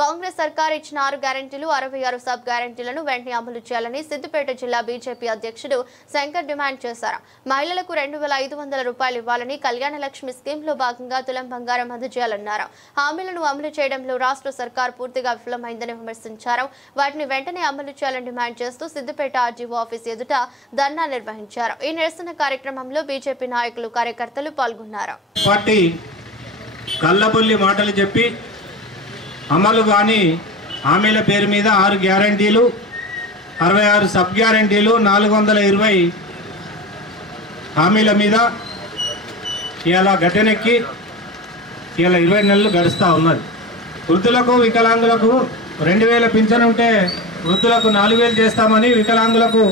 కాంగ్రెస్ సర్కార్ ఇచ్చిన 6 గ్యారెంటీలు 66 సబ్ గ్యారెంటీలను వెంటనే అమలు చేయాలని సిద్దిపేట జిల్లా బీజేపీ అధ్యక్షుడు శంకర్ డిమాండ్ చేశారు. మహిళలకు 2500 రూపాయలు ఇవ్వాలని, కళ్యాణ లక్ష్మి స్కీమ్ లో భాగంగా తులం బంగారం అందజేయాలన్నారు. హామీలను అమలు చేయడంలో రాష్ట్ర సర్కార్ పూర్తిగా విఫలమైందని విమర్శించారు. వాటిని వెంటనే అమలు చేయాలని డిమాండ్ చేస్తూ సిద్దిపేట ఆర్జీఓ ఆఫీస్ ఎదుట ధర్నా నిర్వహించారు. ఈ నిరసన కార్యక్రమంలో బీజేపీ నాయకులు, కార్యకర్తలు పాల్గొన్నారు. కల్లబొల్లి మాటలు చెప్పి అమలు కాని హామీల పేరు మీద 6 గ్యారంటీలు 66 సబ్ గ్యారంటీలు 420 హామీల మీద ఇలా గట్టెనెక్కి ఇలా 20 నెలలు గడుస్తూ ఉన్నది. వృద్ధులకు, వికలాంగులకు 2000 పింఛన్ ఉంటే వృద్ధులకు 4000 చేస్తామని, వికలాంగులకు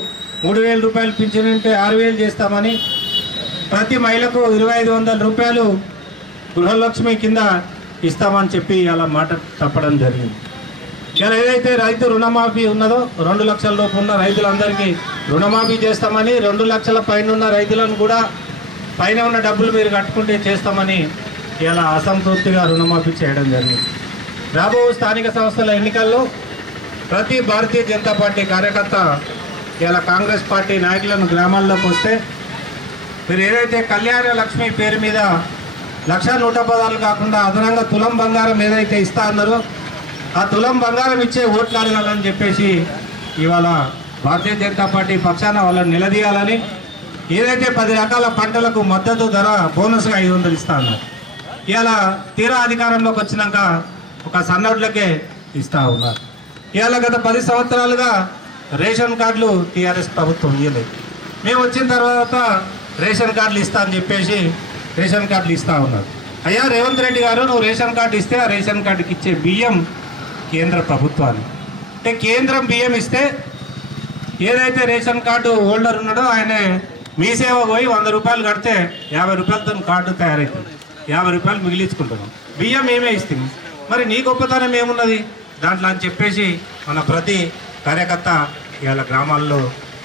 3000 రూపాయలు పింఛన్ ఉంటే 6000 చేస్తామని, ప్రతి మహిళకు 2500 రూపాయలు గృహలక్ష్మి కింద ఇస్తామని చెప్పి అలా మాట తప్పడం జరిగింది. ఇలా ఏదైతే రైతు రుణమాఫీ ఉన్నదో 2 లక్షల లోపు ఉన్న రైతులందరికీ రుణమాఫీ చేస్తామని, 2 లక్షల పైన ఉన్న రైతులను కూడా పైన ఉన్న డబ్బులు మీరు కట్టుకుంటే చేస్తామని ఇలా అసంతృప్తిగా రుణమాఫీ చేయడం జరిగింది. రాబో స్థానిక సంస్థల ఎన్నికల్లో ప్రతి భారతీయ జనతా పార్టీ కార్యకర్త ఇలా కాంగ్రెస్ పార్టీ నాయకులను గ్రామాల్లోకి వస్తే మీరు ఏదైతే కళ్యాణ లక్ష్మి పేరు మీద 1,110 కాకుండా అదనంగా తులం బంగారం ఏదైతే ఇస్తా అన్నారో ఆ తులం బంగారం ఇచ్చే ఓట్లు అడగాలని చెప్పేసి ఇవాళ భారతీయ జనతా పార్టీ పక్షాన వాళ్ళని నిలదీయాలని, ఏదైతే 10 రకాల పంటలకు మద్దతు ధర బోనస్గా 500 ఇస్తా అన్నారు. ఇవాళ తీరా అధికారంలోకి వచ్చినాక ఒక సన్నోట్లకే ఇస్తూ ఉన్నారు. ఇవాళ గత 10 సంవత్సరాలుగా రేషన్ కార్డులు టీఆర్ఎస్ ప్రభుత్వం ఇవ్వలేదు. మేము వచ్చిన తర్వాత రేషన్ కార్డులు ఇస్తా అని చెప్పేసి రేషన్ కార్డులు ఇస్తూ ఉన్నారు. అయ్యా రేవంత్ రెడ్డి గారు, నువ్వు రేషన్ కార్డు ఇస్తే ఆ రేషన్ కార్డుకి ఇచ్చే బియ్యం కేంద్ర ప్రభుత్వాన్ని, అంటే కేంద్రం బియ్యం ఇస్తే ఏదైతే రేషన్ కార్డు హోల్డర్ ఉన్నాడో ఆయన మీ సేవ పోయి 100 రూపాయలు కడితే 50 రూపాయలతో కార్డు తయారవుతుంది. 50 రూపాయలు మిగిలించుకుంటున్నాం. బియ్యం మేమే ఇస్తాం. మరి నీ గొప్పతనం ఏమున్నది దాంట్లో అని చెప్పేసి మన ప్రతి కార్యకర్త ఇవాళ గ్రామాల్లో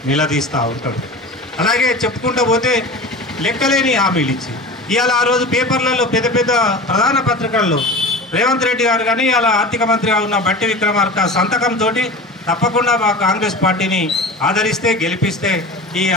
నిలదీస్తూ ఉంటాడు. అలాగే చెప్పుకుంటూ పోతే లెక్కలేని హామీలు ఇచ్చి ఇవాళ ఆ రోజు పేపర్లలో పెద్ద పెద్ద ప్రధాన పత్రికల్లో రేవంత్ రెడ్డి గారు కానీ ఇవాళ ఆర్థిక మంత్రిగా ఉన్న బట్టి విక్రమార్క సంతకంతో తప్పకుండా మా కాంగ్రెస్ పార్టీని ఆదరిస్తే, గెలిపిస్తే